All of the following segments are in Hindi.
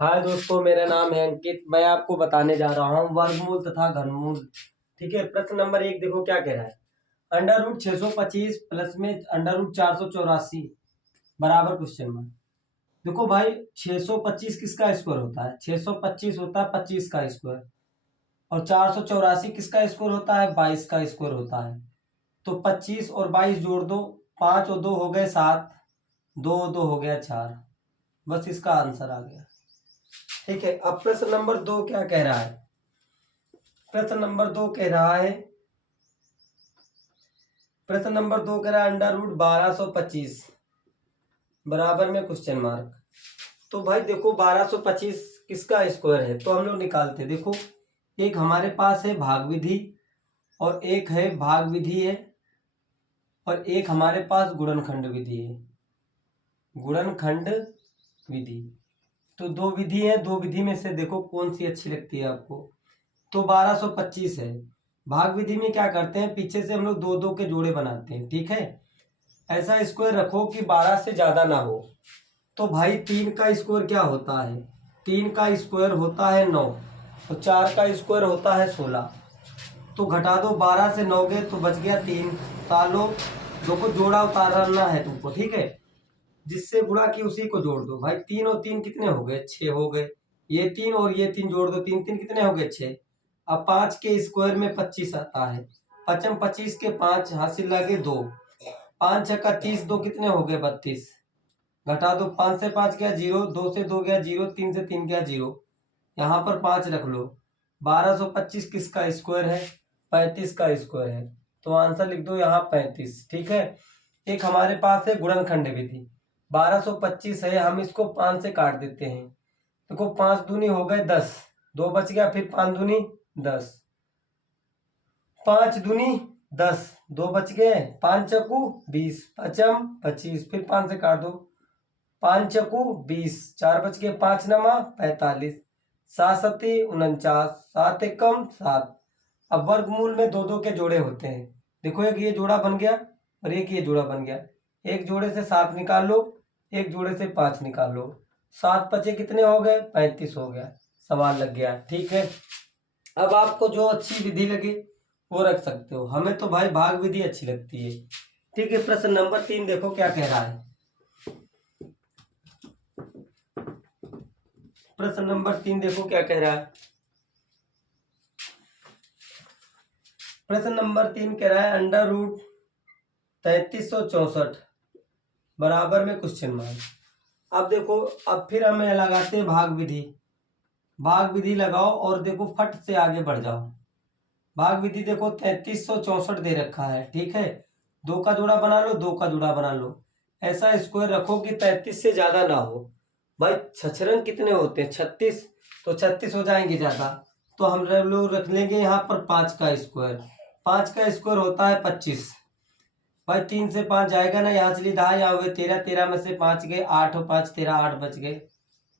हाय दोस्तों, मेरा नाम है अंकित। मैं आपको बताने जा रहा हूँ वर्गमूल तथा घनमूल। ठीक है। प्रश्न नंबर 1 देखो क्या कह रहा है। अंडर रूट 625 प्लस में अंडर रूट 484 बराबर क्वेश्चन मार्क। देखो भाई, 625 किसका स्क्वायर होता है? 625 होता है 25 का स्क्वायर। और 484 किसका स्क्वायर होता है? 22 का स्क्वायर होता है। तो 25 और 22 जोड़ दो, 5 और 2 हो गए 7, 2 2 हो गया 4। बस इसका आंसर आ गया। ठीक है। अब प्रश्न नंबर 2 क्या कह रहा है? प्रश्न नंबर 2 कह रहा है अंडर रूट 1225 बराबर में क्वेश्चन मार्क। तो भाई देखो, 1225 किसका स्क्वायर है? तो हम लोग निकालते। देखो, एक हमारे पास है भाग विधि और एक है भाग विधि है और एक हमारे पास गुणनखंड विधि है। गुणनखंड विधि। तो दो विधि है, दो विधि में से देखो कौन सी अच्छी लगती है आपको। तो 1225 है। भाग विधि में क्या करते हैं, पीछे से हम लोग दो दो के जोड़े बनाते हैं। ठीक है। ऐसा स्क्वायर रखो कि 12 से ज्यादा ना हो। तो भाई 3 का स्क्वायर क्या होता है? 3 का स्क्वायर होता है 9। तो 4 का स्क्वायर होता है 16। तो घटा दो, 12 से 9 गए तो बच गया 3। उतार लो, दो को जोड़ा उतारना है तुमको। ठीक है। जिससे गुणा की उसी को जोड़ दो। भाई 3 और 3 कितने हो गए? 6 हो गए। ये 3 और ये 3 जोड़ दो, 3 3 कितने हो गए? 6। अब 5 के स्क्वायर में 25 आता है। पचम 25 के 5 हासिल लगे 2। 5 छक्का 30, 2 कितने हो गए? 32। घटा दो, 5 से 5 गया 0, 2 से 2 गया 0, 3 से 3 गया 0। यहाँ पर 5 रख लो। 1225 किसका स्क्वायर है? 35 का स्क्वायर है। तो आंसर लिख दो यहाँ 35। ठीक है। एक हमारे पास है गुणनखंड विधि। 1225 है, हम इसको 5 से काट देते हैं। देखो, 5 दूनी हो गए 10, 2 बच गया, फिर 5 दूनी 10, 5 दूनी 10, 2 बच गए, 5 चक्कू 20, पचम 25, फिर 5 से काट दो, 5 चक्कू 20, 4 बच गए, 5 नमा 45, 7 सती 49, 7 एकम 7। अब वर्गमूल में दो दो के जोड़े होते हैं। देखो, एक ये जोड़ा बन गया और एक ये जोड़ा बन गया। एक जोड़े से 7 निकाल लो, एक जोड़े से 5 निकाल लो। 7 पचे कितने हो गए? 35 हो गया। सवाल लग गया। ठीक है। अब आपको जो अच्छी विधि लगे वो रख सकते हो। हमें तो भाई भाग विधि अच्छी लगती है। ठीक है। प्रश्न नंबर 3 देखो क्या कह रहा है। प्रश्न नंबर 3 देखो क्या कह रहा है। प्रश्न नंबर 3 कह रहा है अंडर रूट 3364 बराबर में क्वेश्चन मार्क। अब देखो, अब फिर हमें लगाते हैं भाग विधि। भाग विधि लगाओ और देखो फट से आगे बढ़ जाओ। भाग विधि देखो, 3364 दे रखा है। ठीक है। 2 का जोड़ा बना लो, 2 का जोड़ा बना लो। ऐसा स्क्वायर रखो कि 33 से ज्यादा ना हो। भाई छछरंग कितने होते हैं? 36। तो 36 हो जाएंगे ज्यादा। तो हम लोग रख लेंगे यहाँ पर 5 का स्क्वायर। 5 का स्क्वायर होता है 25। भाई 3 से 5 जाएगा ना, यहाँ से लिखा यहाँ हुए 13, 13 में से 5 गए 8 और 5 13, 8 बच गए।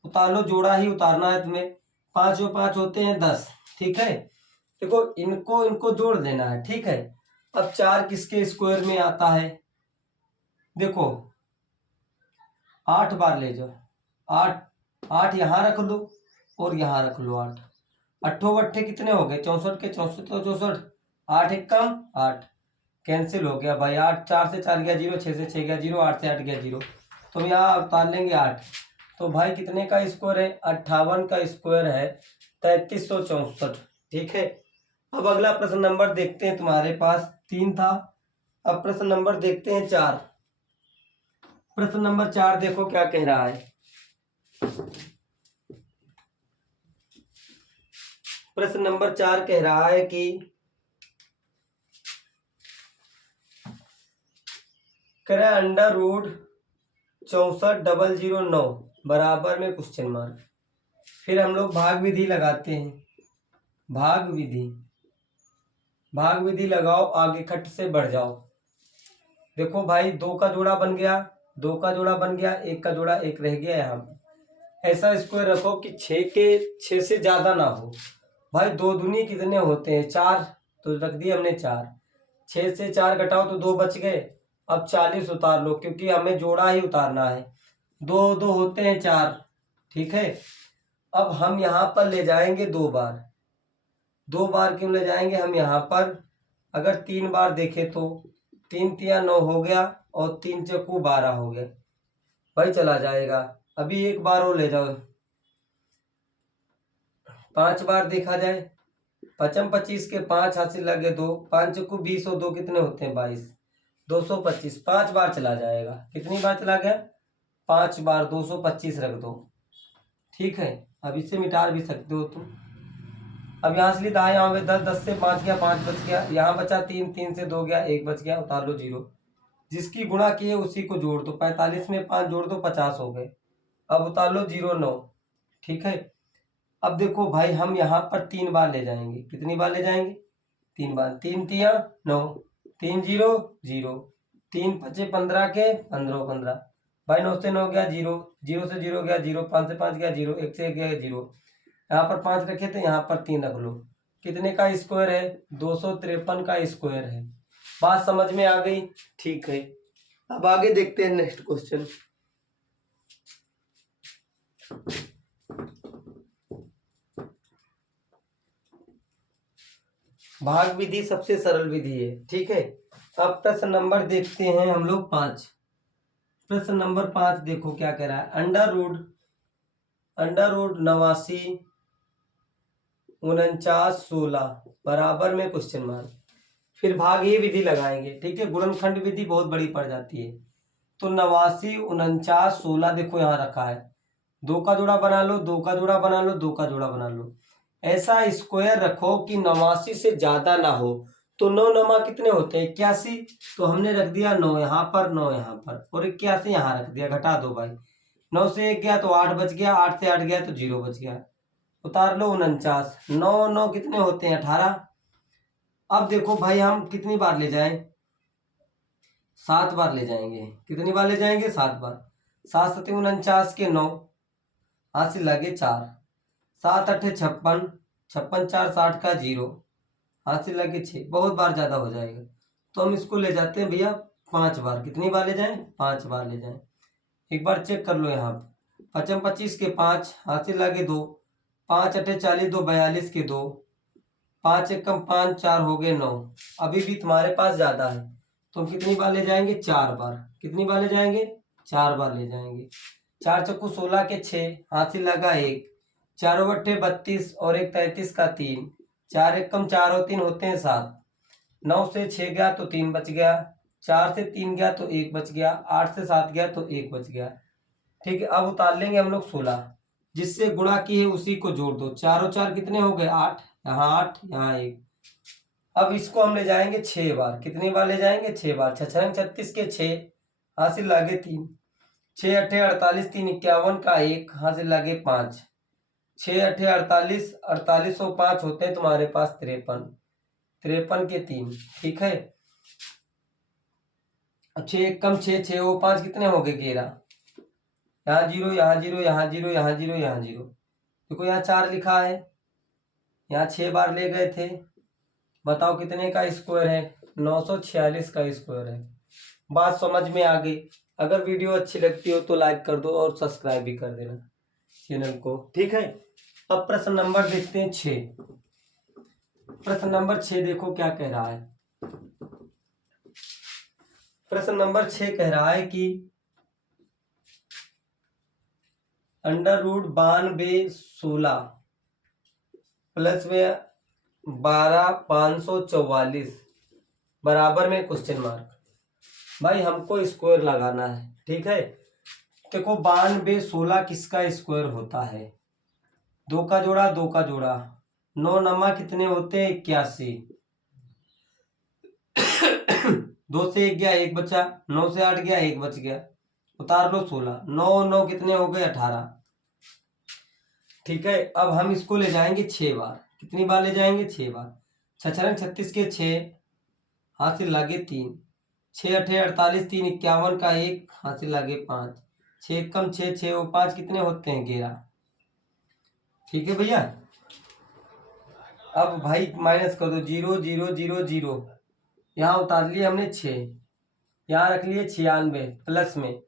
उतार लो, जोड़ा ही उतारना है तुम्हें। 5 और 5 होते हैं 10। ठीक है। देखो, इनको इनको जोड़ देना है। ठीक है। अब 4 किसके स्क्वायर में आता है? देखो, 8 बार ले जाओ। 8 8 यहाँ रख लो और यहाँ रख लो 8। अट्ठो अट्ठे कितने हो गए? 64 के 64 तो 64। 8 एक कम 8, कैंसिल हो गया भाई। 8 4 से 4 गया 0, 6 से 6 गया 0, 8 से 8 गया 0। तो यहाँ उतार लेंगे 8। तो भाई कितने का स्क्वायर है? 58 का स्क्वायर है 3364। ठीक है। अब अगला प्रश्न नंबर देखते हैं। तुम्हारे पास 3 था, अब प्रश्न नंबर देखते हैं 4। प्रश्न नंबर 4 देखो क्या कह रहा है। प्रश्न नंबर 4 कह रहा है कि अंडर रूट 64,009 बराबर में क्वेश्चन मार्क। फिर हम लोग भाग विधि लगाते हैं। भाग विधि। भाग विधि लगाओ, आगे खट से बढ़ जाओ। देखो भाई, 2 का जोड़ा बन गया, 2 का जोड़ा बन गया, 1 का जोड़ा 1 रह गया यहाँ। ऐसा स्क्वायर रखो कि 6 से ज्यादा ना हो। भाई 2 दूनी कितने होते हैं? 4। तो रख दिए हमने 4। 6 से 4 घटाओ तो 2 बच गए। अब 40 उतार लो, क्योंकि हमें जोड़ा ही उतारना है। 2 2 होते हैं 4। ठीक है। अब हम यहाँ पर ले जाएंगे 2 बार। 2 बार क्यों ले जाएंगे हम यहाँ पर? अगर 3 बार देखें तो 3 × 3 = 9 हो गया और 3 × 4 = 12 हो गया। भाई चला जाएगा। अभी 1 बार और ले जाओ। 5 बार देखा जाए। 5×5 = 25 के 5 हासिल लगे 2, 5×4 = 20 और 2 कितने होते हैं 22, 225। 5 बार चला जाएगा। कितनी बार चला गया? 5 बार। 225 रख दो। ठीक है, अब इसे मिटा भी सकते हो तुम। अब यहाँ से दाएं यहाँ पे 10, 10 से 5 गया, 5 बच गया। यहाँ बचा 3, 3 से 2 गया, 1 बच गया। उतार लो 0। जिसकी गुणा किए उसी को जोड़ दो। 45 में 5 जोड़ दो, 50 हो गए। अब उतार लो 0, 9। ठीक है, अब देखो भाई हम यहाँ पर 3 बार ले जाएंगे। कितनी बार ले जाएंगे? 3 बार। 3 × 3 = 9, 3 0 0, 3 × 5 = 15 के 15 15। भाई 9 से 9 गया 0, 0 से 0 गया 0, 5 से 5 गया 0, 1 से 1 गया 0। यहाँ पर 5 रखे थे, यहाँ पर 3 रख लो। कितने का स्क्वायर है? 253 का स्क्वायर है। बात समझ में आ गई? ठीक है, अब आगे देखते हैं नेक्स्ट क्वेश्चन। भाग विधि सबसे सरल विधि है। ठीक है, अब प्रश्न नंबर देखते हैं हम लोग 5। प्रश्न नंबर 5 देखो क्या कह रहा है। अंडर रूट 89 49 16 बराबर में क्वेश्चन मार्क। फिर भाग ही विधि लगाएंगे। ठीक है, गुणनखंड विधि बहुत बड़ी पड़ जाती है। तो 89 49 16 देखो यहाँ रखा है। 2 का जोड़ा बना लो, 2 का जोड़ा बना लो, 2 का जोड़ा बना लो। ऐसा स्क्वायर रखो कि 89 से ज्यादा ना हो। तो 9 9 कितने होते हैं? 81। तो हमने रख दिया 9 यहाँ पर, 9 यहाँ पर, और 81 यहाँ रख दिया। घटा दो भाई। 9 से 1 गया तो 8 बच गया, 8 से 8 गया तो 0 बच गया। उतार लो 49। 9 9 कितने होते हैं? 18। अब देखो भाई हम कितनी बार ले जाएं? 7 बार ले जाएंगे। कितनी बार ले जाएंगे? 7 बार। 7 7 49 के 9 हासिल लगे 4, 7 8 56, 56 4 60 का 0 हासिल लगे 6। बहुत बार ज्यादा हो जाएगा तो हम इसको ले जाते हैं भैया 5 बार। कितनी बार ले जाएं? 5 बार ले जाएं। एक बार चेक कर लो यहाँ पे। 5 25 के 5 हासिल लगे 2, 5 8 40, 2 42 के 2, 5 1 5 4 हो गए 9। अभी भी तुम्हारे पास ज्यादा है तो हम कितनी बार ले जाएंगे? 4 बार। कितनी बार ले जाएंगे? 4 बार ले जाएंगे। 4 चक्कू 16 के 6 हासिल लगा 1, 4 बट्टे 32 और 1 33 का 3, 4 1 4 और 3 होते हैं 7। 9 से 6 गया तो 3 बच गया, 4 से 3 गया तो 1 बच गया, 8 से 7 गया तो 1 बच गया। ठीक है, अब उतार लेंगे हम लोग 16। जिससे गुणा की है उसी को जोड़ दो। 4 और 4 कितने हो गए? 8। यहाँ 8, यहाँ 1। अब इसको हम ले जाएंगे 6 बार। कितनी बार ले जाएंगे? 6 बार। 6 6 36 के 6 हासिल लगे 3, 6 8 48, 3 51 का 1 हासिल लगे 5, 6 8 48, 48 और 5 होते हैं तुम्हारे पास 53, 53 के 3। ठीक है, 6 1 6 6 और 5 कितने हो गए? 11। यहाँ 0 यहाँ 0 यहाँ 0 यहाँ 0 यहाँ 0। देखो यहाँ 4 लिखा है, यहाँ 6 बार ले गए थे। बताओ कितने का स्क्वायर है? 946 का स्क्वायर है। बात समझ में आ गई? अगर वीडियो अच्छी लगती हो तो लाइक कर दो और सब्सक्राइब भी कर देना चैनल को। ठीक है, अब प्रश्न नंबर देखते हैं 6। प्रश्न नंबर 6 देखो क्या कह रहा है। प्रश्न नंबर 6 कह रहा है कि अंडर रूट 92 16 प्लस में 12 544 बराबर में क्वेश्चन मार्क। भाई हमको स्क्वायर लगाना है। ठीक है, देखो 92 16 किसका स्क्वायर होता है? 2 का जोड़ा, 2 का जोड़ा, 9 9 कितने होते हैं? 81। 2 से 1 गया 1 बचा, 9 से 8 गया 1 बच गया। उतार लो 16। 9 9 कितने हो गए? 18। ठीक है, अब हम इसको ले जाएंगे 6 बार। कितनी बार ले जाएंगे? 6 बार। 6 6 36 के 6 हासिल लगे 3, 6 8 48, 3 51 का 1 हासिल लगे 5, 6 1 6 6 और 5 कितने होते हैं? 11। ठीक है भैया, अब भाई माइनस कर दो। 0 0 0 0 यहाँ उतार लिए हमने 6, यहाँ रख लिए 96 प्लस में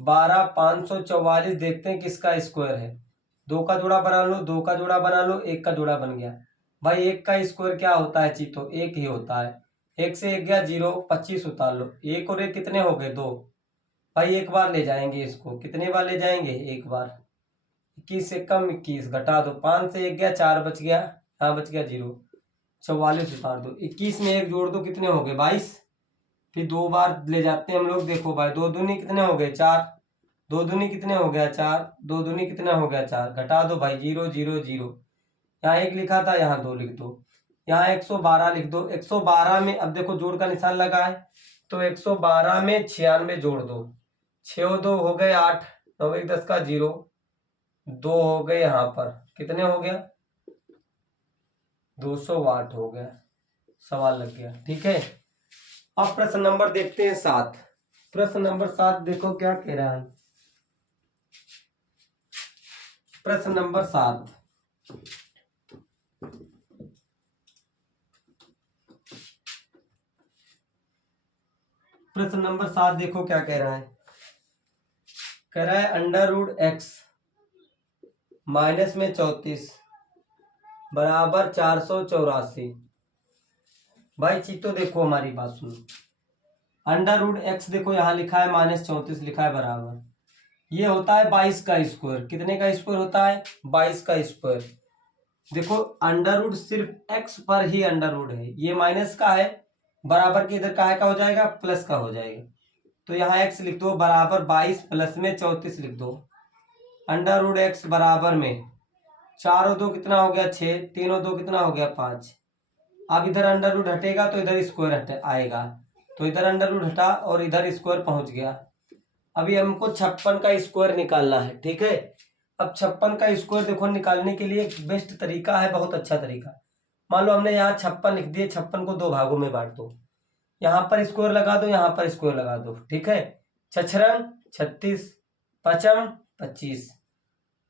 12 544। देखते हैं किसका स्क्वायर है। 2 का जोड़ा बना लो, 2 का जोड़ा बना लो, 1 का जोड़ा बन गया। भाई 1 का स्क्वायर क्या होता है चीतो? 1 ही होता है। 1 से 1 गया 0, 25 उतार लो। 1 और 1 कितने हो गए? 2। भाई एक बार ले जाएंगे इसको, कितने बार ले जाएंगे? एक बार। 21 से कम 21 घटा दो, 5 से 1 गया 4 बच गया, यहाँ बच गया 0, 44 उतार दो। 21 में 1 जोड़ दो, कितने हो गए? 22। फिर 2 बार ले जाते हैं हम लोग। देखो भाई 2 दूनी कितने हो गए? 4। 2 दूनी कितने हो गया? 4। 2 दूनी कितना हो गया? 4। घटा दो भाई, 0 0 0। यहाँ 1 लिखा था, यहाँ 2 लिख दो। यहाँ 112 लिख दो। 112 में अब देखो जोड़ का निशान लगा है, तो 112 में 96 जोड़ दो। 6 और 2 हो गए 8, 9 1 10 का 0, 2 हो गए, यहाँ पर कितने हो गया? 200 वाट हो गया। सवाल लग गया। ठीक है, अब प्रश्न नंबर देखते हैं 7। प्रश्न नंबर 7 देखो क्या कह रहा है। प्रश्न नंबर 7, प्रश्न नंबर 7 देखो क्या कह रहा है। कह रहा है अंडर रूट एक्स माइनस में 34 बराबर 484। भाई चीतो देखो हमारी बात सुनो। अंडर रूट एक्स देखो यहाँ लिखा है, माइनस 34 लिखा है, बराबर ये होता है 22 का स्क्वायर। कितने का स्क्वायर होता है? 22 का स्क्वायर। देखो अंडर रूट सिर्फ एक्स पर ही अंडर रूट है, ये माइनस का है, बराबर के इधर का हो जाएगा, प्लस का हो जाएगा। तो यहाँ एक्स लिख दो, बराबर 22 प्लस में 34 लिख दो। अंडर रूट एक्स बराबर में 4 और 2 कितना हो गया? 6, 3 और 2 कितना हो गया? 5। अब इधर अंडर रूट हटेगा तो इधर स्क्वायर हटे आएगा, तो इधर अंडर रूट हटा और इधर स्क्वायर पहुंच गया। अभी हमको 56 का स्क्वायर निकालना है। ठीक है, अब 56 का स्क्वायर देखो निकालने के लिए एक बेस्ट तरीका है, बहुत अच्छा तरीका। मान लो हमने यहाँ 56 लिख दिए, 56 को 2 भागों में बांट दो, यहाँ पर स्क्वायर लगा दो, यहाँ पर स्क्वायर लगा दो। ठीक है, 6 36, 55 25।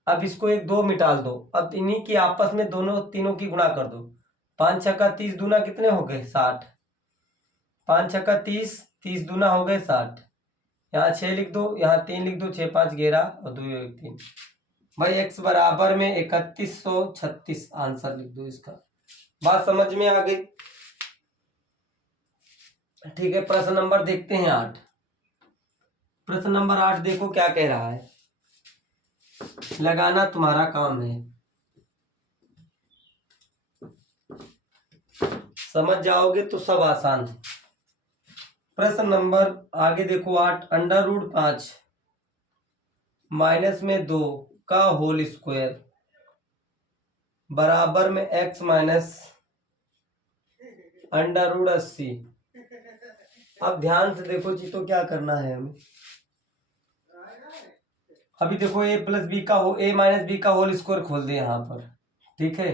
अब इसको 1 2 मिटाल दो। अब इन्हीं की आपस में दोनों तीनों की गुणा कर दो। 5 छक्का 30 दूना कितने हो गए? 60। 5 छक्का 30, 30 दूना हो गए 60। यहाँ 6 लिख दो, यहाँ 3 लिख दो, 6 5 11 और 2 1 3। भाई x बराबर में 3136 आंसर लिख दो इसका। बात समझ में आ गई? ठीक है, प्रश्न नंबर देखते हैं 8। प्रश्न नंबर 8 देखो क्या कह रहा है। लगाना तुम्हारा काम है, समझ जाओगे तो सब आसान है। प्रश्न नंबर आगे देखो 8, अंडर रूट 5 माइनस में 2 का होल स्क्वायर बराबर में x माइनस अंडर रूट 80। अब ध्यान से देखो जी, तो क्या करना है हमें। अभी देखो a प्लस बी का हो a माइनस बी का होल स्क्वायर खोल दे यहाँ पर। ठीक है,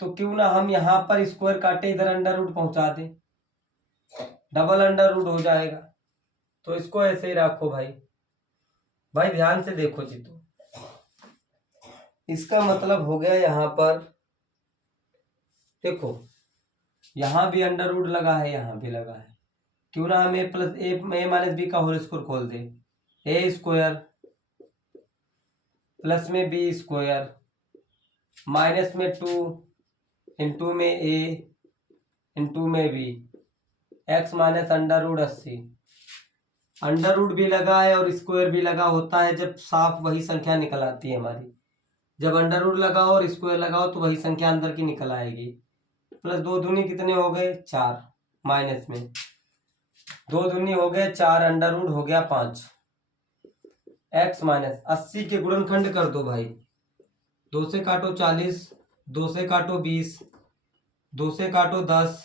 तो क्यों ना हम यहाँ पर स्क्वायर काटे, इधर अंडर रूट पहुंचा दे, डबल अंडर रूट हो जाएगा। तो इसको ऐसे ही रखो भाई। भाई ध्यान से देखो जी, तो इसका मतलब हो गया यहाँ पर देखो, यहाँ भी अंडर रूट लगा है, यहाँ भी लगा है। क्यों ना हम a plus a minus b का होल स्क्वायर खोल दे। ए स्क्वायर प्लस में बी स्क्वायर माइनस में 2 इंटू में ए इंटू में बी, x minus under root 80। Under root भी लगा है और स्क्वायर भी लगा होता है जब साफ वही संख्या निकल आती है हमारी। जब अंडर रूट लगाओ और स्क्वायर लगाओ तो वही संख्या अंदर की निकल आएगी। प्लस 2 दूनी कितने हो गए? 4, माइनस में 2 दूनी हो गए 4, अंडर रूट हो गया 5। एक्स माइनस 80 के गुणनखंड कर दो भाई। 2 से काटो 40, 2 से काटो 20, 2 से काटो 10,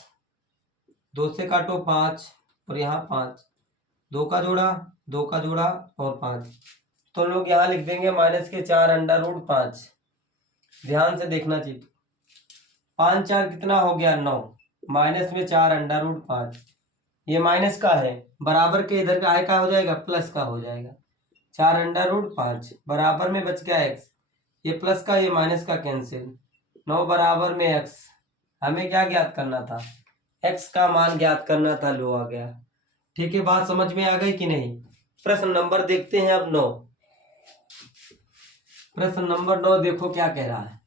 2 से काटो 5 और यहाँ 5, 2 का जोड़ा 2 का जोड़ा और 5। तो लोग यहाँ लिख देंगे माइनस के 4 अंडर रूट 5। ध्यान से देखना चाहिए। 5 4 कितना हो गया? 9, माइनस में 4 अंडर रूट 5। ये माइनस का है, बराबर के इधर का का हो जाएगा, प्लस का हो जाएगा। 4 अंडर रूट 5 बराबर में बच गया x, ये प्लस का ये माइनस का कैंसिल। 9 बराबर में x। हमें क्या ज्ञात करना था? x का मान ज्ञात करना था। लो आ गया। ठीक है, बात समझ में आ गई कि नहीं? प्रश्न नंबर देखते हैं अब 9। प्रश्न नंबर 9 देखो क्या कह रहा है।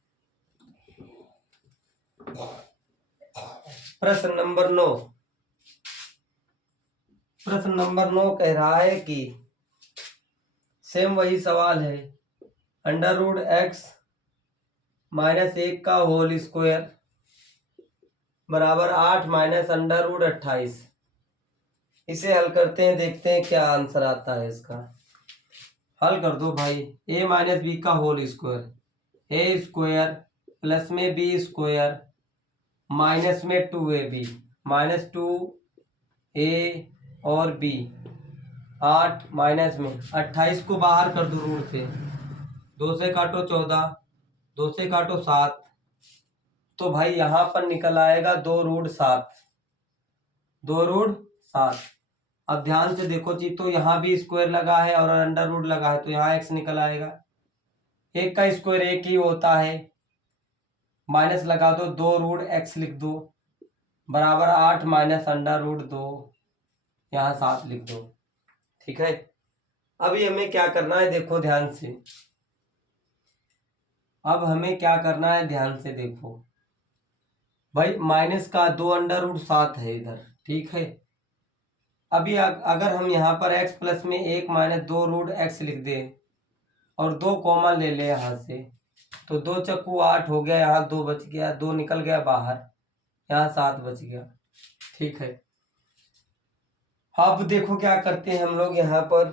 प्रश्न नंबर 9 कह रहा है कि सेम वही सवाल है, अंडर रूट एक्स माइनस 1 का होल स्क्वायर बराबर 8 माइनस अंडर रूट 28। इसे हल करते हैं, देखते हैं क्या आंसर आता है इसका। हल कर दो भाई। a माइनस बी का होल स्क्वायर, ए स्क्वायर प्लस में बी स्क्वायर माइनस में 2ab माइनस 2a और b 8 माइनस में 28 को बाहर कर दो रूट से, 2 से काटो 14, 2 से काटो 7, तो भाई यहाँ पर निकल आएगा 2 रूट 7, 2 रूट 7। अब ध्यान से देखो जी, तो यहाँ भी स्क्वायर लगा है और अंडर रूट लगा है, तो यहाँ x निकल आएगा। एक का स्क्वायर एक ही होता है, माइनस लगा दो, 2 रूट x लिख दो बराबर 8 माइनस अंडर रूट 2, यहाँ 7 लिख दो। ठीक है, अभी हमें क्या करना है देखो ध्यान से। अब हमें क्या करना है ध्यान से देखो भाई, माइनस का 2 अंडर रूट 7 है इधर। ठीक है, अभी अगर हम यहाँ पर x प्लस में 1 माइनस 2 रूट x लिख दें और 2 कॉमन ले ले यहाँ से, तो 2 चक्कू 8 हो गया, यहाँ 2 बच गया, 2 निकल गया बाहर, यहाँ 7 बच गया। ठीक है, अब देखो क्या करते हैं हम लोग, यहाँ पर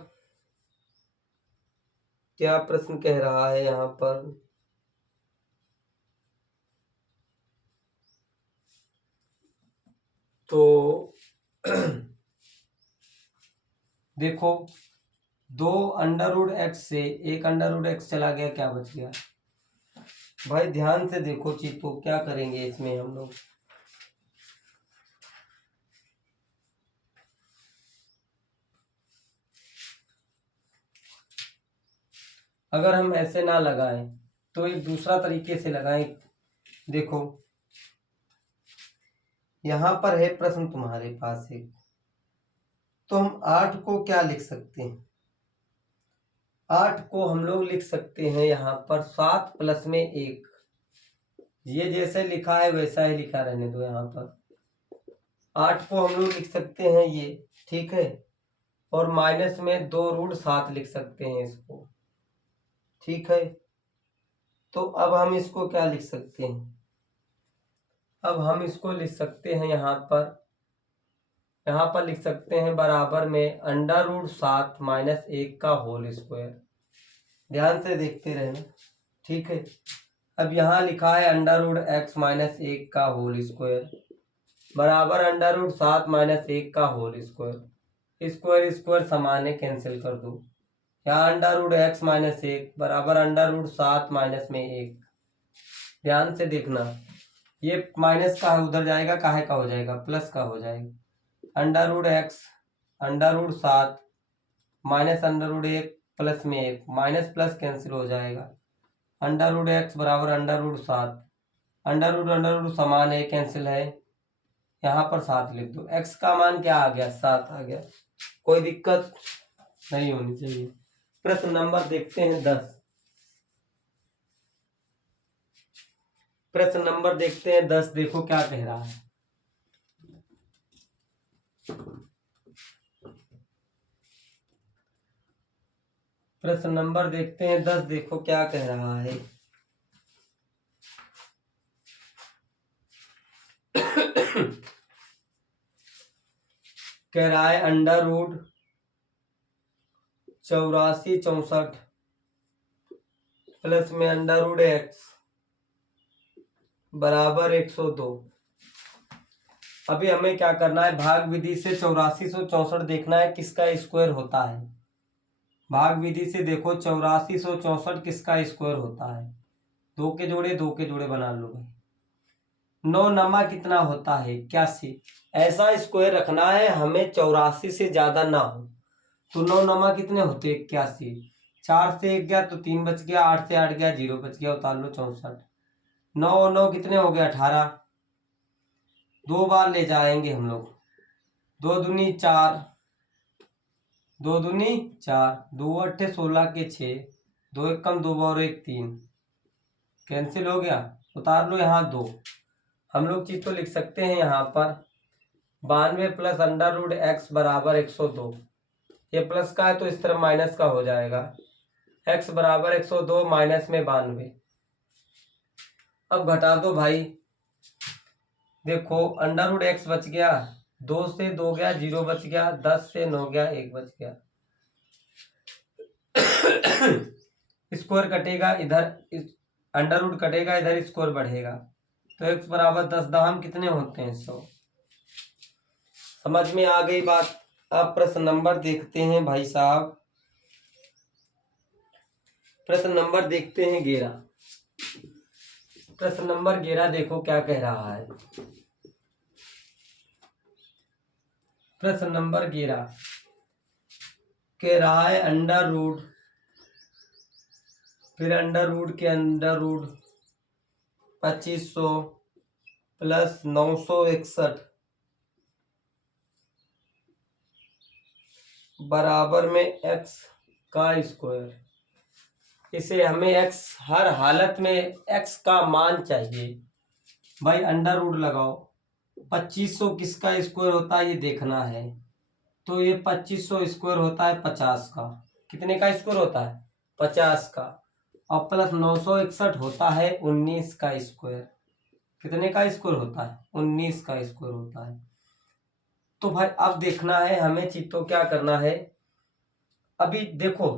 क्या प्रश्न कह रहा है यहाँ पर। तो देखो 2 अंडर रूट एक्स से 1 अंडर रूट एक्स चला गया, क्या बच गया भाई। ध्यान से देखो चीतो, क्या करेंगे इसमें हम लोग। अगर हम ऐसे ना लगाएं तो एक दूसरा तरीके से लगाएं। देखो यहाँ पर है प्रश्न तुम्हारे पास एक, तो हम 8 को क्या लिख सकते हैं, 8 को हम लोग लिख सकते हैं यहाँ पर 7 प्लस में 1। ये जैसे लिखा है वैसा ही लिखा रहने दो, यहाँ पर 8 को हम लोग लिख सकते हैं ये। ठीक है, और माइनस में 2 रूट 7 लिख सकते हैं इसको। ठीक है, तो अब हम इसको क्या लिख सकते हैं, अब हम इसको लिख सकते हैं यहाँ पर लिख सकते हैं बराबर में अंडर रूट 7 माइनस 1 का होल स्क्वायर। ध्यान से देखते रहना। ठीक है, अब यहाँ लिखा है अंडर रूट एक्स माइनस 1 का होल स्क्वायर बराबर अंडर रूट 7 माइनस 1 का होल स्क्वायर। स्क्वायर स्क्वायर समान है, कैंसिल कर दो। यहाँ अंडर रूट एक्स माइनस 1 बराबर अंडर रूट 7 माइनस में 1। ध्यान से देखना, ये माइनस का उधर जाएगा, काहे का हो जाएगा, प्लस का हो जाएगा। Under root x under root 7 minus under root 1 plus में 1, माइनस प्लस कैंसिल हो जाएगा। अंडर रूट एक्स बराबर अंडर रूट 7, अंडर रूट समान है, कैंसिल है, यहाँ पर 7 लिख दो। एक्स का मान क्या आ गया, 7 आ गया, कोई दिक्कत नहीं होनी चाहिए। प्रश्न नंबर देखते हैं 10। प्रश्न नंबर देखते हैं 10, देखो क्या कह रहा है। प्रश्न नंबर देखते हैं 10, देखो क्या कह रहा है। कह रहा है अंडर रूट 84 64 प्लस में अंडर रूट एक्स बराबर 102। अभी हमें क्या करना है, भाग विधि से 8464 देखना है किसका स्क्वायर होता है। भाग विधि से देखो 8464 किसका स्क्वायर होता है, 2 के जोड़े 2 के जोड़े बना लो भाई। 9 नमा कितना होता है, 81। ऐसा स्क्वायर रखना है हमें 84 से ज्यादा ना हो। तो 9 नमा कितने होते, 81। 4 से 1 गया तो 3 बच गया, 8 से 8 गया 0 बच गया, उतार लो 64। 9 और 9 कितने हो गए, 18। 2 बार ले जाएंगे हम लोग, 2 दूनी 4, 2 दूनी 4, 2 अट्ठे 16 के 6, 2 एक कम 2 और 1 3, कैंसिल हो गया, उतार लो यहाँ 2। हम लोग चीज तो लिख सकते हैं यहाँ पर 92 प्लस अंडर रूट एक्स बराबर 102। ये प्लस का है तो इस तरफ माइनस का हो जाएगा, एक्स बराबर 102 माइनस में 92। अब घटा दो भाई, देखो अंडर रूट एक्स बच गया, 2 से 2 गया 0 बच गया, 10 से 9 गया 1 बच गया। स्क्वायर कटेगा इधर, अंडर रूट कटेगा इधर, स्क्वायर बढ़ेगा तो एक्स बराबर 10 दाम कितने होते हैं 100। समझ में आ गई बात। अब प्रश्न नंबर देखते हैं भाई साहब, प्रश्न नंबर देखते हैं 11। प्रश्न नंबर 11 देखो क्या कह रहा है। प्रश्न नंबर 11 कह रहा है अंडर रूट, फिर अंडर रूट के अंडर रूट 2500 प्लस 961 बराबर में एक्स का स्क्वायर। इसे हमें एक्स, हर हालत में एक्स का मान चाहिए भाई। अंडर रूट लगाओ, 2500 किसका स्क्वायर होता है ये देखना है, तो ये 2500 स्क्वायर होता है 50 का। कितने का स्क्वायर होता है 50 का, और प्लस 961 होता है 19 का स्क्वायर। कितने का स्क्वायर होता है 19 का स्क्वायर होता है। तो भाई अब देखना है हमें चित्तो क्या करना है। अभी देखो,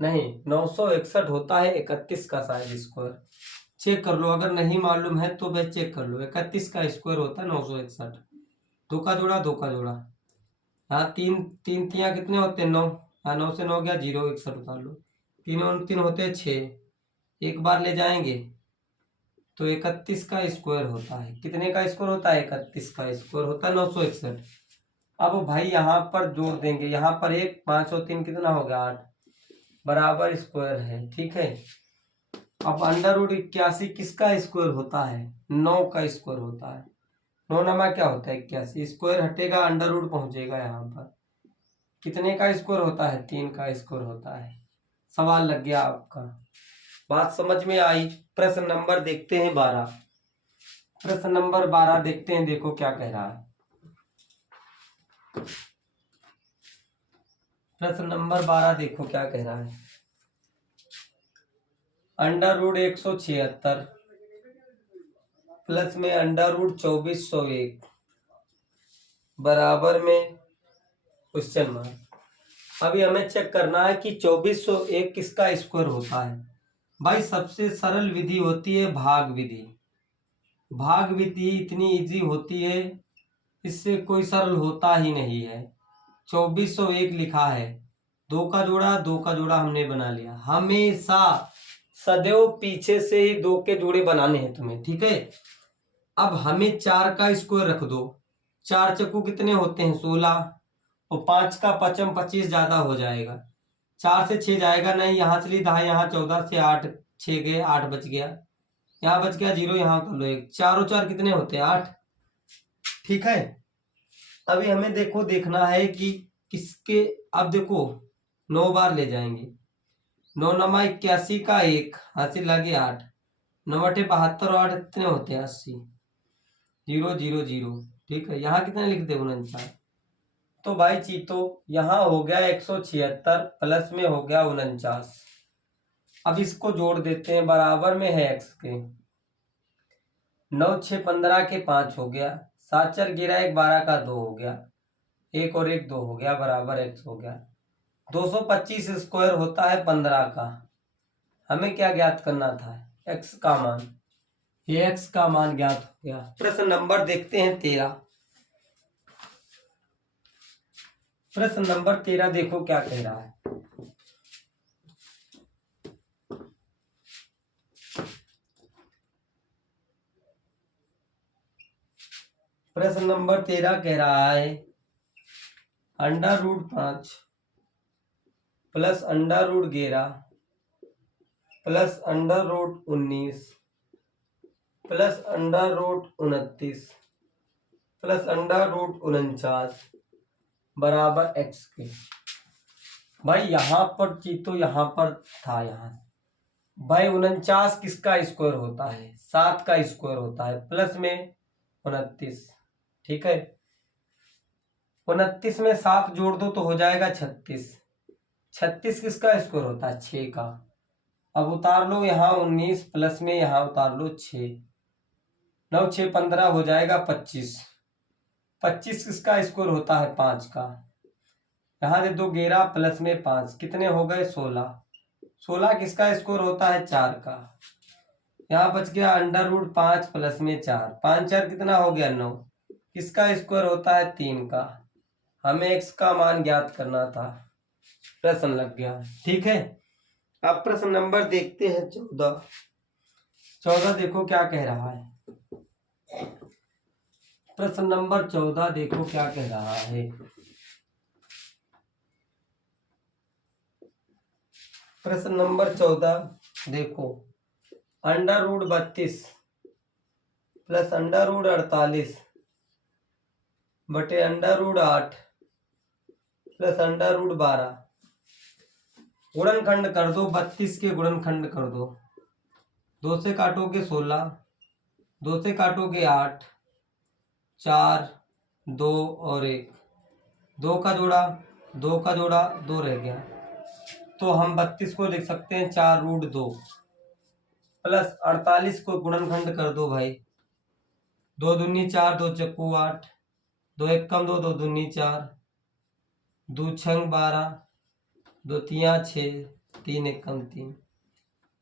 नहीं 961 होता है 31 का शायद स्क्वायर, चेक कर लो, अगर नहीं मालूम है तो भाई चेक कर लो। 31 का स्क्वायर होता है 961, 2 का जोड़ा 2 का जोड़ा, यहाँ 3 3 तियाँ कितने होते हैं 9, यहाँ 9 से 9 गया 0, 61 उतार लो, 3 और 3 होते हैं 6, एक बार ले जाएंगे तो 31 का स्क्वायर होता है। कितने का स्क्वायर होता है 31 का स्क्वायर होता है 961। अब भाई यहाँ पर जोड़ देंगे, यहाँ पर 1 5 और 3 कितना हो गया 8 बराबर स्क्वायर है, ठीक है। अब अंडर रूट 81 किसका स्क्वायर होता है 9 का स्क्वायर होता है। 9 नमा क्या होता है 81, स्क्वायर हटेगा अंडर रूट पहुंचेगा यहाँ पर, कितने का स्क्वायर होता है 3 का स्क्वायर होता है। सवाल लग गया आपका, बात समझ में आई। प्रश्न नंबर देखते हैं 12। प्रश्न नंबर 12 देखते हैं, देखो क्या कह रहा है। प्रश्न नंबर 12 देखो क्या कह रहा है। अंडर रूट 176 प्लस में अंडर रूट 2401 बराबर में क्वेश्चन मार्क। अभी हमें चेक करना है कि 2401 किसका स्क्वायर होता है। भाई सबसे सरल विधि होती है भाग विधि। भाग विधि इतनी इजी होती है, इससे कोई सरल होता ही नहीं है। 2401 लिखा है, 2 का जोड़ा 2 का जोड़ा हमने बना लिया। हमेशा सदैव पीछे से ही 2 के जोड़े बनाने हैं तुम्हें, ठीक है। अब हमें 4 का स्क्वायर रख दो, 4 चक्कू कितने होते हैं 16, और 5 का पचम 25 ज्यादा हो जाएगा, 4 से 6 जाएगा नहीं, यहाँ चली 10, यहाँ 14 से 8 6 गए 8 बच गया, यहाँ बच गया 0, यहाँ कर लो 1, 4 और 4 कितने होते हैं 8, ठीक है। अभी हमें देखो देखना है कि किसके, अब देखो 9 बार ले जाएंगे, 9 नमा 81 का 1 हासिल लगे 8, 9 अठे 72 और 8 कितने होते हैं 80, 0 0 0, ठीक है। यहाँ कितने लिख दे 49, तो भाई चीतो यहाँ हो गया 176 प्लस में हो गया 49। अब इसको जोड़ देते हैं, बराबर में है एक्स के, 9 6 15 के 5 हो गया, 7 4 गिरा 1 12 का 2 हो गया, 1 और 1 2 हो गया बराबर एक्स हो गया। 225 स्क्वायर होता है 15 का। हमें क्या ज्ञात करना था एक्स का मान, ये एक्स का मान ज्ञात हो गया। प्रश्न नंबर देखते हैं 13। प्रश्न नंबर 13 देखो क्या कह रहा है। प्रश्न नंबर 13 कह रहा है under root 5 plus under root 11 plus under root 19 plus under root 29 plus under root 49 बराबर एक्स के। भाई यहाँ पर चीतो यहाँ पर था यहाँ। भाई 49 किसका स्क्वायर होता है? 7 का स्क्वायर होता है, प्लस में 29। ठीक है, 29 में 7 जोड़ दो तो हो जाएगा 36। 36 किसका स्क्वायर होता है? 6 का। अब उतार लो यहाँ 19, प्लस में यहाँ उतार लो 6, 9 6 15 हो जाएगा 25। 25 किसका स्क्वायर होता है? 5 का। यहाँ दे दो 11, प्लस में 5, कितने हो गए? 16। 16 किसका स्क्वायर होता है? 4 का। यहाँ बच गया अंडर रूट 5 प्लस में 4, 5 4 कितना हो गया? 9। किसका स्क्वायर होता है? 3 का। हमें x का मान ज्ञात करना था, प्रश्न लग गया। ठीक है, अब प्रश्न नंबर देखते हैं 14। 14 देखो क्या कह रहा है। प्रश्न नंबर 14 देखो क्या कह रहा है। प्रश्न नंबर 14 देखो, under root 32 plus under root 48 बटे under root 8 plus under root 12, गुणनखंड कर दो। 32 के गुणनखंड कर दो। 2 से काटोगे 16, 2 से काटोगे 8, 4 2 और 1, 2 का जोड़ा 2 का जोड़ा 2 रह गया। तो हम 32 को लिख सकते हैं 4 रूट 2 प्लस 48 को गुणनखंड कर दो भाई। 2 दूनी 4, 2 चक्कू 8, 2 एकम 2, 2 दूनी 4, 2 छंग 12, 2 तिया 6, 3 एकम 3।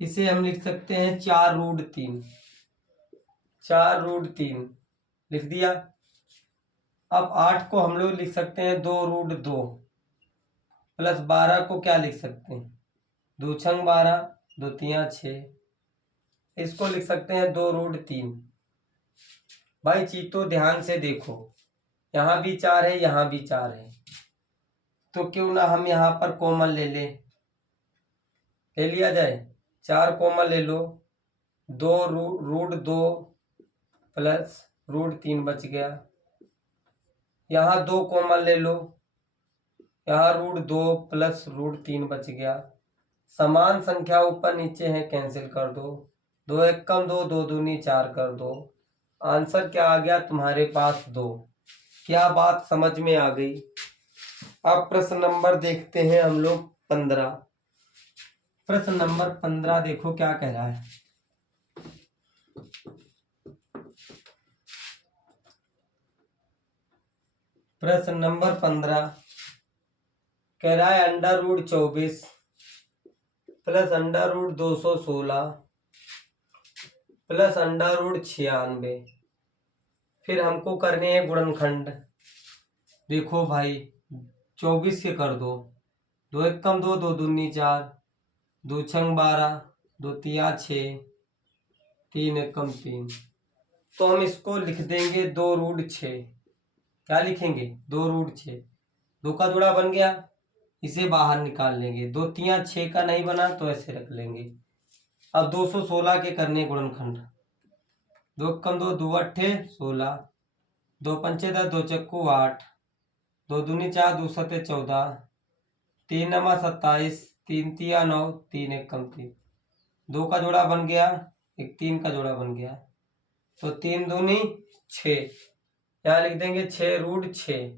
इसे हम लिख सकते हैं 4 रूट 3। 4 रूट 3 लिख दिया। अब 8 को हम लोग लिख सकते हैं 2 रूट 2 प्लस 12 को क्या लिख सकते हैं? 2 छंग 12, 2 तिया 6, इसको लिख सकते हैं 2 रूट 3। भाई चीतो ध्यान से देखो, यहाँ भी 4 है, यहाँ भी 4 है, तो क्यों ना हम यहाँ पर कॉमन ले लिया जाए। 4 कॉमन ले लो, 2 रूट 2 प्लस रूट 3 बच गया। यहाँ 2 कॉमन ले लो, यहाँ रूट 2 प्लस रूट 3 बच गया। समान संख्या ऊपर नीचे है, कैंसिल कर दो। 2 एकम 2, 2 दूनी 4 कर दो। आंसर क्या आ गया तुम्हारे पास? 2। क्या बात समझ में आ गई? अब प्रश्न नंबर देखते हैं हम लोग 15। प्रश्न नंबर 15 देखो क्या कह रहा है। प्रश्न नंबर 15 कह रहा है under root 24 plus under root 216 plus under root 96, फिर हमको करने हैं गुणनखंड। देखो भाई 24 के कर दो, 2 एकम 2, 2 दूनी 4, 2 छंग 12, 2 तिया 6, 3 एकम 3। तो हम इसको लिख देंगे 2 रूट 6। क्या लिखेंगे? 2 रूट 6। 2 का जोड़ा बन गया, इसे बाहर निकाल लेंगे। 2 तिया 6 का नहीं बना तो ऐसे रख लेंगे। अब 216 के करने गुणनखंड। 2 कम 2, 2 अट्ठे 16, 2 पंचे 10, 2 चक्कू 8, 2 दूनी 4, 2 सते 14, 3 नमा 27, 3 तिया 9, 3 एकम 3। 2 का जोड़ा बन गया, एक 3 का जोड़ा बन गया, तो 3 दूनी 6। यहाँ लिख देंगे 6 रूट 6।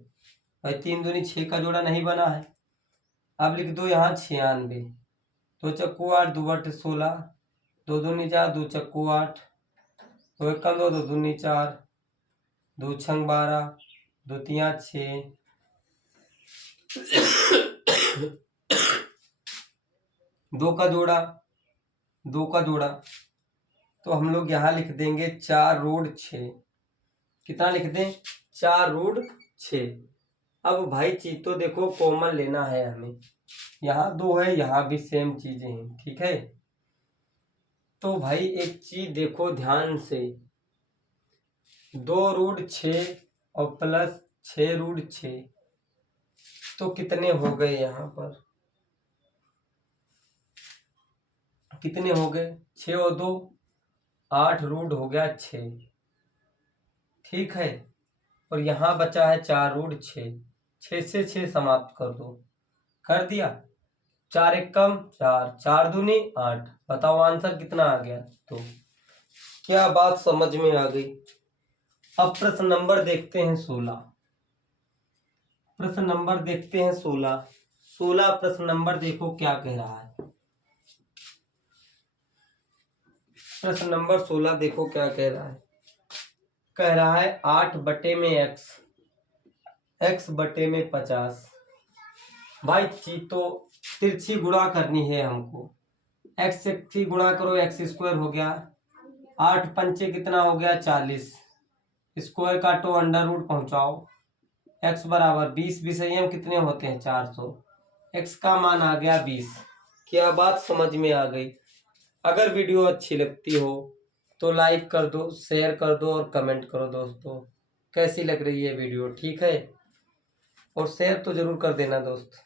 भाई 3 दूनी 6 का जोड़ा नहीं बना है। अब लिख दो यहाँ 96। 2 चक्कू 8, 2 अट्ठ 16, 2 दूनी 4, 2 चक्कू 8, 2 एकम 2, 2 दूनी 4, 2 छंग 12, 2 तिया 6, 2 का जोड़ा 2 का जोड़ा, तो हम लोग यहाँ लिख देंगे 4 रूट 6। कितना लिख दें? 4 रूट 6। अब भाई चीज तो देखो कॉमन लेना है हमें, यहाँ 2 है, यहाँ भी सेम चीजें हैं। ठीक है, तो भाई एक चीज देखो ध्यान से, 2 रूट 6 और प्लस 6 रूट 6, तो कितने हो गए? यहाँ पर कितने हो गए? 6 और 2 8 रूट हो गया 6। ठीक है, और यहाँ बचा है 4 रूट 6। 6 से 6 समाप्त कर दो। कर दिया। 4 एक कम 4, 4 दूनी 8। बताओ आंसर कितना आ गया। तो क्या बात समझ में आ गई। अब प्रश्न नंबर देखते हैं 16। प्रश्न नंबर देखते हैं 16। 16 प्रश्न नंबर देखो क्या कह रहा है। प्रश्न नंबर 16 देखो क्या कह रहा है। कह रहा है 8 बटे में एक्स, एक्स बटे में 50। भाई तो तिरछी गुणा करनी है हमको। एक्स से थी गुणा करो, एक्स स्क्वायर हो गया। 8 पंचे कितना हो गया 40। स्क्वायर काटो, अंडर रूट पहुंचाओ। एक्स बराबर 20, 20 कितने होते हैं 400। एक्स का मान आ गया 20। क्या बात समझ में आ गई। अगर वीडियो अच्छी लगती हो तो लाइक कर दो, शेयर कर दो और कमेंट करो दोस्तों कैसी लग रही है वीडियो। ठीक है, और शेयर तो जरूर कर देना दोस्त।